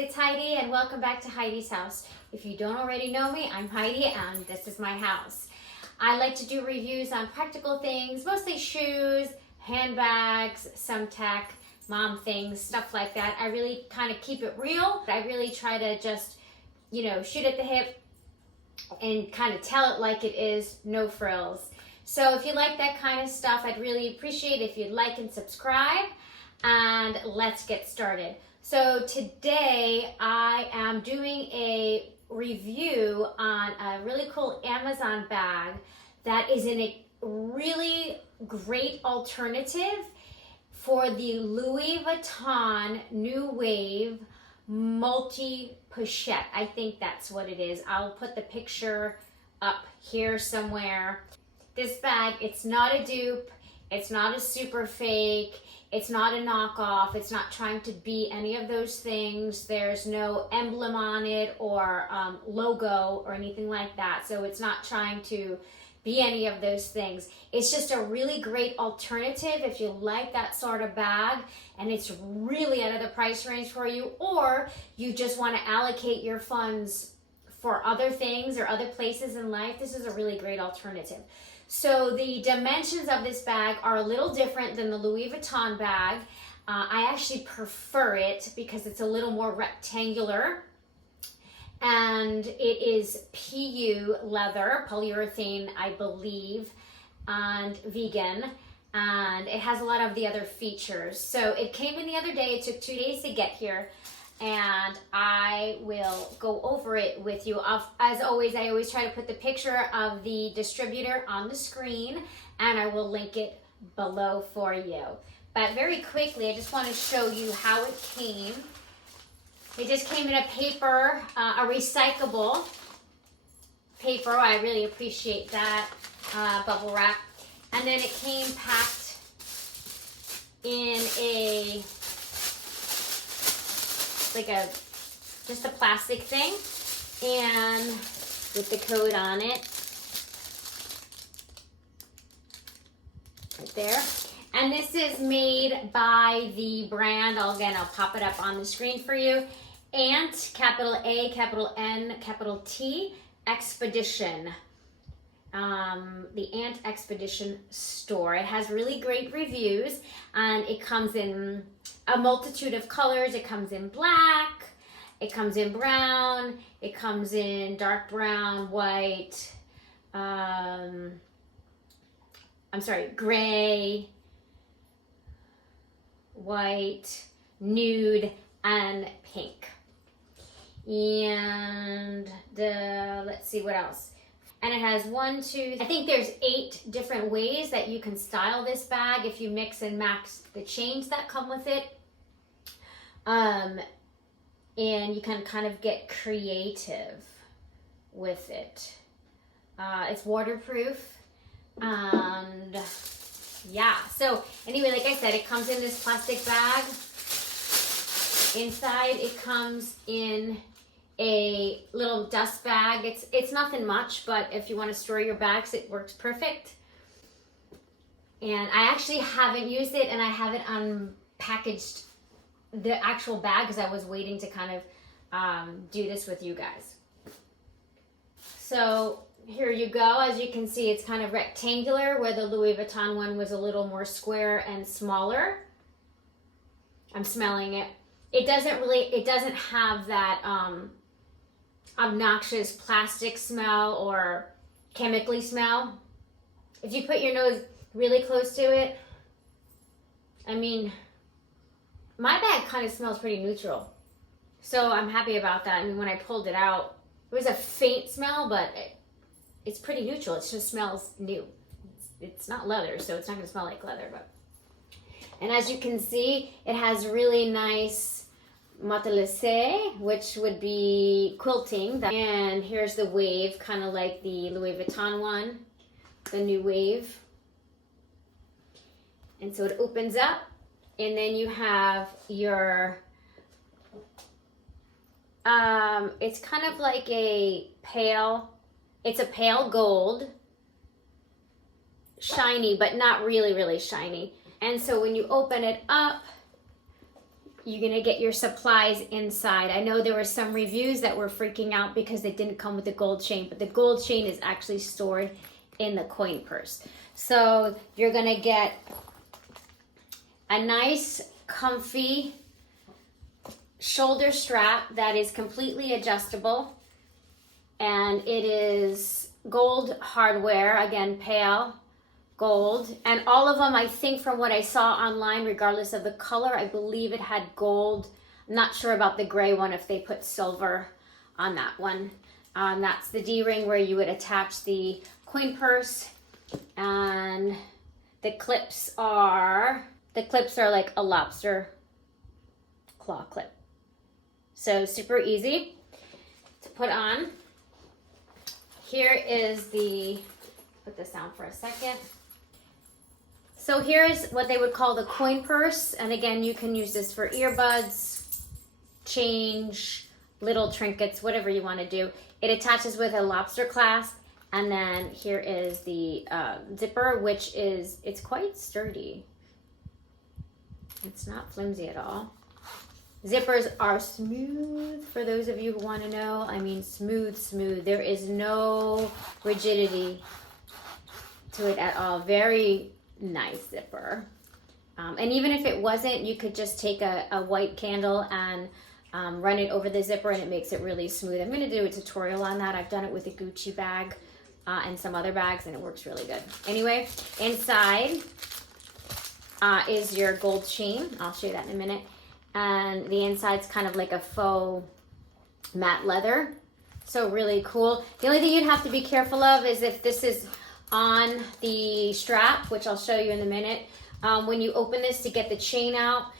it's Heidi and welcome back to Heidi's house. If you don't already know me, I'm Heidi and this is my house. I like to do reviews on practical things, mostly shoes, handbags, some tech, mom things, stuff like that. I really kind of keep it real. I really try to just, shoot at the hip and kind of tell it like it is, no frills. So if you like that kind of stuff, I'd really appreciate if you'd like and subscribe, and let's get started. So today I am doing a review on a really cool Amazon bag that is in a really great alternative for the Louis Vuitton New Wave Multi Pochette. I think that's what it is. I'll put the picture up here somewhere. This bag, it's not a dupe, it's not a super fake, it's not a knockoff, it's not trying to be any of those things. There's no emblem on it or logo or anything like that. So it's not trying to be any of those things. It's just a really great alternative if you like that sort of bag and it's really out of the price range for you, or you just want to allocate your funds for other things or other places in life. This is a really great alternative. So the dimensions of this bag are a little different than the Louis Vuitton bag. I actually prefer it because it's a little more rectangular, and it is PU leather, polyurethane, I believe, and vegan, and it has a lot of the other features. So it came in the other day. It took 2 days to get here, and I will go over it with you. As always, I always try to put the picture of the distributor on the screen, and I will link it below for you. But very quickly, I just want to show you how it came. It just came in a paper, a recyclable paper. I really appreciate that, bubble wrap. And then it came packed in just a plastic thing, and with the code on it right there. And this is made by the brand, I'll pop it up on the screen for you, Ant, capital A, capital N, capital T, Expedition. The Ant Expedition store. It has really great reviews, and it comes in a multitude of colors. It comes in black, it comes in brown, it comes in dark brown, white, gray, white, nude, and pink. And let's see what else. And it has I think there's 8 different ways that you can style this bag if you mix and match the chains that come with it. And you can kind of get creative with it. It's waterproof. And yeah, so anyway, like I said, it comes in this plastic bag. Inside it comes in a little dust bag. It's nothing much, but if you want to store your bags, it works perfect. And I actually haven't used it, and I haven't unpackaged the actual bag because I was waiting to kind of do this with you guys. So here you go. As you can see, it's kind of rectangular, where the Louis Vuitton one was a little more square and smaller. I'm smelling it. It doesn't have that obnoxious plastic smell or chemically smell. If you put your nose really close to it, I mean, my bag kind of smells pretty neutral. So I'm happy about that. I mean, when I pulled it out, it was a faint smell, but it's pretty neutral. It just smells new. It's not leather, so it's not going to smell like leather. And as you can see, it has really nice matelassé, which would be quilting. And here's the wave, kind of like the Louis Vuitton one, the New Wave. And so it opens up, and then you have your, it's kind of like it's a pale gold, shiny, but not really, really shiny. And so when you open it up, you're gonna get your supplies inside. I know there were some reviews that were freaking out because they didn't come with the gold chain, but the gold chain is actually stored in the coin purse. So you're gonna get a nice, comfy shoulder strap that is completely adjustable, and it is gold hardware, again, pale gold, and all of them, I think from what I saw online, regardless of the color, I believe it had gold. I'm not sure about the gray one, if they put silver on that one. That's the D-ring where you would attach the coin purse, and the clips are like a lobster claw clip. So super easy to put on. Here is put this down for a second. So here's what they would call the coin purse. And again, you can use this for earbuds, change, little trinkets, whatever you want to do. It attaches with a lobster clasp. And then here is the zipper, which it's quite sturdy. It's not flimsy at all. Zippers are smooth, for those of you who want to know. I mean, smooth, smooth. There is no rigidity to it at all. Very nice zipper. And even if it wasn't, you could just take a white candle and run it over the zipper, and it makes it really smooth. I'm going to do a tutorial on that. I've done it with a Gucci bag and some other bags, and it works really good. Anyway, inside is your gold chain. I'll show you that in a minute. And the inside's kind of like a faux matte leather. So really cool. The only thing you'd have to be careful of is if this is on the strap, which I'll show you in a minute. When you open this to get the chain out,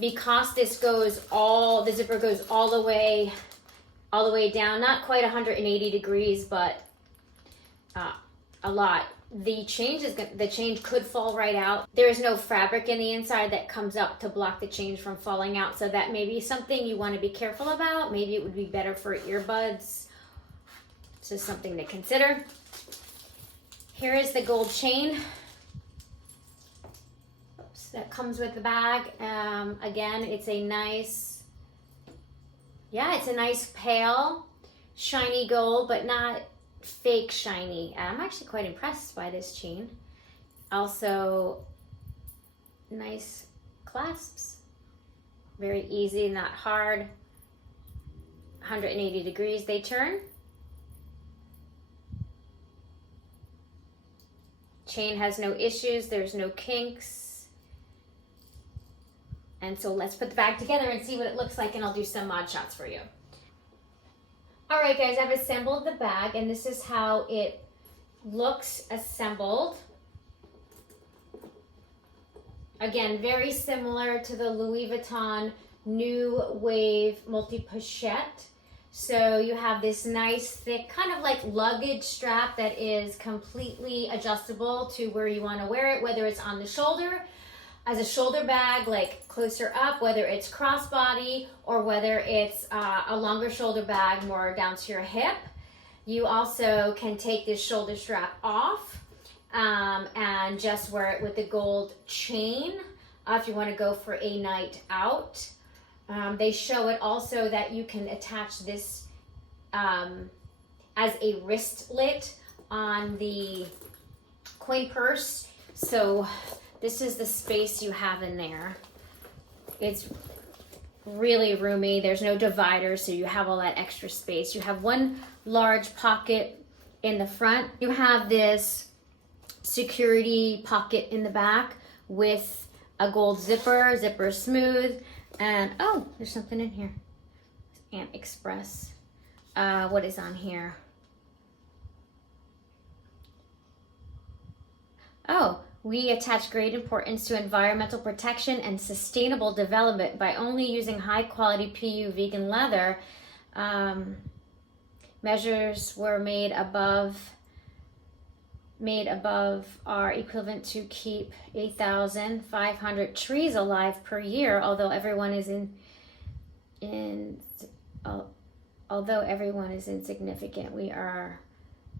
because this the zipper goes all the way down, not quite 180 degrees, but a lot. The chain could fall right out. There is no fabric in the inside that comes up to block the chain from falling out, so that may be something you want to be careful about. Maybe it would be better for earbuds. So something to consider. Here is the gold chain. Oops, that comes with the bag. Again, it's a nice pale, shiny gold, but not fake shiny. I'm actually quite impressed by this chain. Also, nice clasps. Very easy, not hard. 180 degrees they turn. Chain has no issues, there's no kinks. And so let's put the bag together and see what it looks like, and I'll do some mod shots for you. All right, guys, I've assembled the bag, and this is how it looks assembled. Again, very similar to the Louis Vuitton New Wave Multi-Pochette. So you have this nice, thick, kind of like luggage strap that is completely adjustable to where you want to wear it, whether it's on the shoulder, as a shoulder bag, like closer up, whether it's crossbody, or whether it's a longer shoulder bag more down to your hip. You also can take this shoulder strap off and just wear it with the gold chain if you want to go for a night out. They show it also that you can attach this as a wristlet on the coin purse. So this is the space you have in there. It's really roomy. There's no divider, so you have all that extra space. You have one large pocket in the front. You have this security pocket in the back with a gold zipper. Zipper smooth. And oh, there's something in here. Ant Express. What is on here? Oh, we attach great importance to environmental protection and sustainable development by only using high quality PU vegan leather. Measures were made above are equivalent to keep 8,500 trees alive per year. Although everyone is insignificant, we are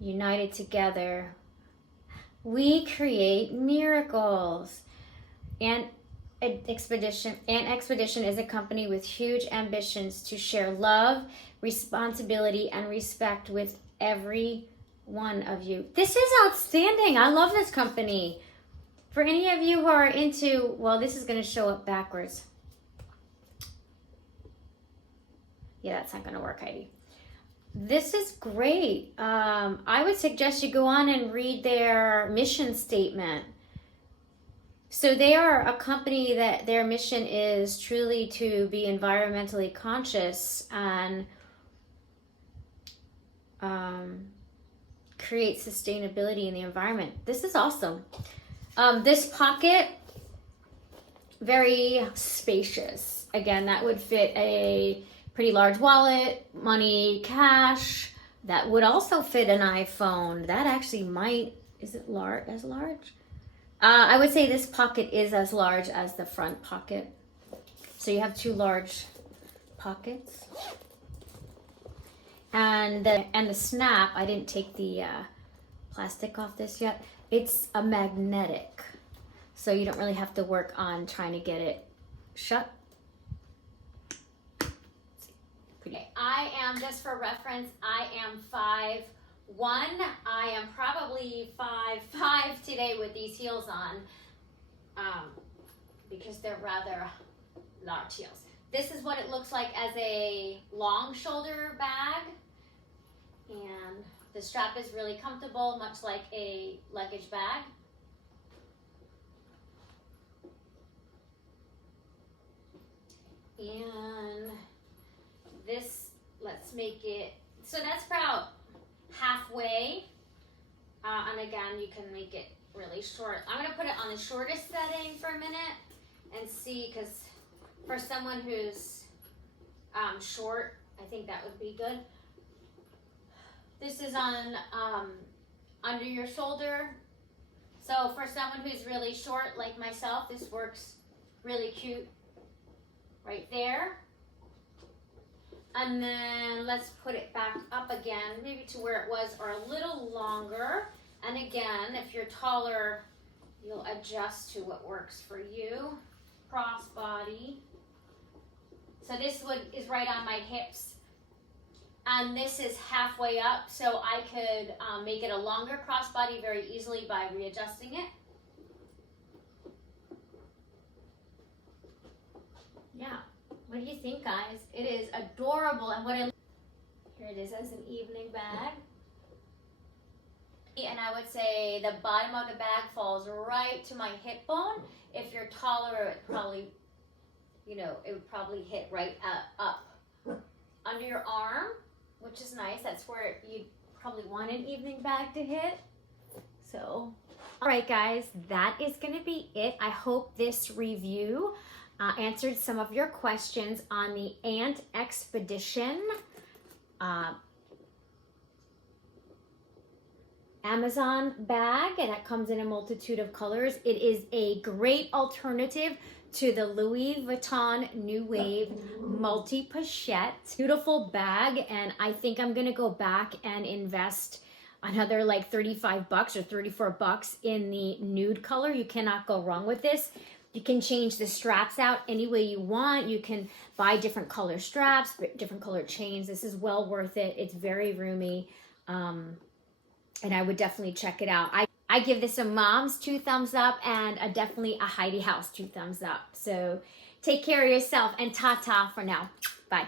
united together. We create miracles. And Expedition. Ant Expedition is a company with huge ambitions to share love, responsibility, and respect with every one of you. This is outstanding. I love this company. For any of you who are into, well, this is going to show up backwards. Yeah, that's not going to work, Heidi. This is great. I would suggest you go on and read their mission statement. So they are a company that their mission is truly to be environmentally conscious and create sustainability in the environment. This is awesome. This pocket, very spacious. Again, that would fit a pretty large wallet, money, cash. That would also fit an iPhone. That actually might, is it large, as large? I would say this pocket is as large as the front pocket. So you have two large pockets. And the snap, I didn't take the plastic off this yet. It's a magnetic. So you don't really have to work on trying to get it shut. Okay, I am, just for reference, I am 5'1". I am probably 5'5" today with these heels on, because they're rather large heels. This is what it looks like as a long shoulder bag, and the strap is really comfortable, much like a luggage bag. And this, let's make it, so that's about halfway, and again, you can make it really short. I'm going to put it on the shortest setting for a minute and see, because for someone who's short, I think that would be good. This is on under your shoulder, so for someone who's really short like myself, this works really cute right there. And then let's put it back up again, maybe to where it was, or a little longer. And again, if you're taller, you'll adjust to what works for you. Crossbody. So this is right on my hips. And this is halfway up, so I could make it a longer crossbody very easily by readjusting it. Yeah. What do you think, guys? It is adorable, and here it is as an evening bag. And I would say the bottom of the bag falls right to my hip bone. If you're taller, it probably, it would probably hit right up under your arm, which is nice. That's where you'd probably want an evening bag to hit. So, all right, guys, that is going to be it. I hope this review answered some of your questions on the Ant Expedition Amazon bag, and that comes in a multitude of colors. It is a great alternative to the Louis Vuitton New Wave Multi Pochette. Beautiful bag, and I think I'm gonna go back and invest another like $35 or $34 in the nude color. You cannot go wrong with this. You can change the straps out any way you want. You can buy different color straps, different color chains. This is well worth it. It's very roomy, and I would definitely check it out. I give this a mom's 2 thumbs up, and definitely a Heidi House 2 thumbs up. So take care of yourself, and ta-ta for now. Bye.